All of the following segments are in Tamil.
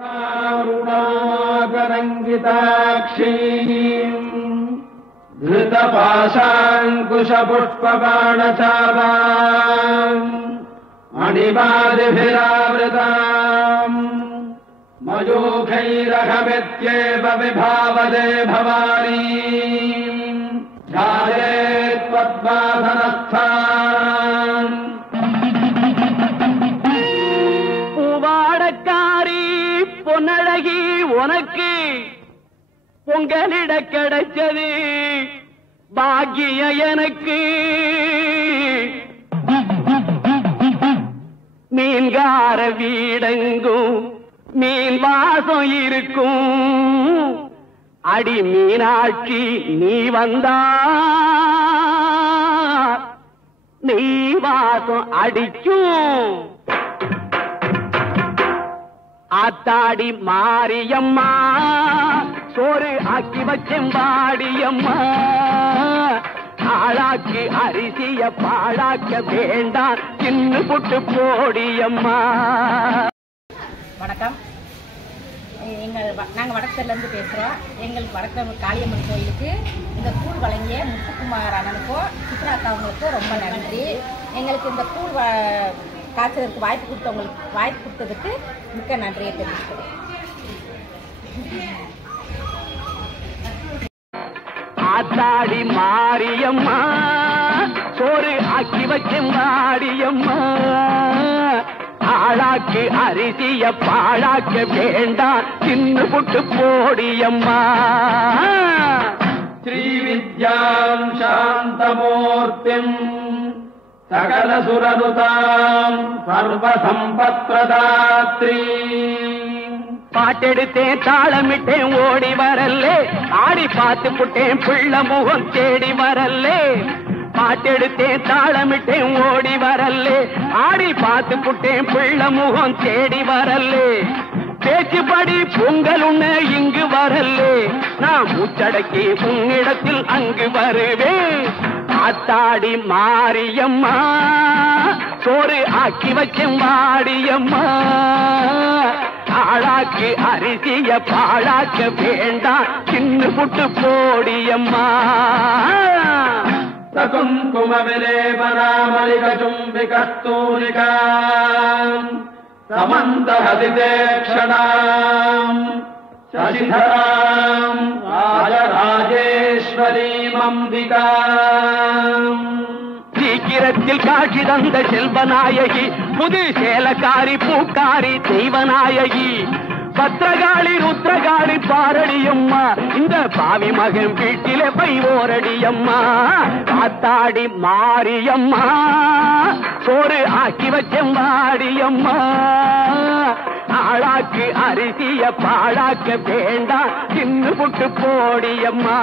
करुणाकरङ्गिताक्षीम् धृतपाशाङ्कुशपुष्पबाणचापाम् मणिमादिभिरावृताम् मयूखैरहमित्येव विभावदे भवानी ध्यायेत्पद्मासनस्थान् பூவாடக்காரி பொன்னழகி உனக்கு பொங்கலிட கிடைச்சது பாக்கிய எனக்கு மீன்கார வீடெங்கும் மீன் வாசம் இருக்கும் அடி மீனாட்சி நீ வந்தா நீ வாசம் அடிக்கும் ஆத்தாடி மாரியம்மா சோறு ஆக்கி வச்செம்பாடியம்மா ஆளாக்கு அரிசிய பாழாக்க வேண்டாம் சின்ன புட்டு போடியம்மா. வணக்கம். நாங்கள் வடக்கத்திலேருந்து பேசுகிறோம். எங்களுக்கு வடக்க காளியம்மன் கோயிலுக்கு இந்த கூழ் வழங்கிய முத்துக்குமார் அண்ணனுக்கும் சித்ராக்காவங்களுக்கும் ரொம்ப நன்றி. எங்களுக்கு இந்த கூழ் காய்ச்சலுக்கு வாய்ப்பு கொடுத்ததுக்கு மிக்க நன்றியை தெரிவிக்கிறேன். ஆத்தாடி மாரியம்மா சோறு ஆக்கி வச்செம்பாடியம்மா ஆளாக்கு அரிசிய பாழாக்க வேண்டாம் சின்ன புட்டு போடியம்மா. ஸ்ரீவித்யாம் சாந்தமூர்த்திம் சகலசுரனுதாம் சர்வசம்பத்ரதாத்ரீ பாட்டெடுத்தேன் தாளமிட்டேன் ஓடி வரல்லே ஆடி பார்த்து புட்டேன் பிள்ள முகம் தேடி வரல்லே பாட்டெடுத்தேன் தாளமிட்டேன் ஓடி வரல்லே ஆடி பார்த்து புட்டேன் பிள்ள முகம் தேடி வரல்லே பேச்சுப்படி பொங்கல் உண்ண இங்கு வரல்லே நான் மூச்சடக்கி உன்னிடத்தில் அங்கு வருவேன். ஆத்தாடி மாரியம்மா சோறு ஆக்கி வச்செம்பாடியம்மா ஆளாக்கு அரிசிய பாழாக்க வேண்டாம் சின்ன புட்டு போடியம்மா. சகுங்கும விலேபனாமலிக சும்பிகஸ்தூரிகாம் சமந்தஹதிதேக்ஷணாம் சசிதராம் ராஜராஜேஸ்வரீமம்பிகாம் சீக்கிரத்தில் காட்சி தந்த செல்வநாயகி புது சேலக்காரி பூக்காரி தெய்வநாயகி பத்திரகாளி ருத்ரகாளி பாரடியம்மா இந்த பாவி மகன் வீட்டிலே பை ஓரடியம்மா. ஆத்தாடி மாரியம்மா சோறு ஆக்கி வச்செம்பாடியம்மா ஆளாக்கு அரிசிய பாழாக்க வேண்டாம் சின்ன புட்டு போடியம்மா.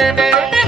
நன்றி.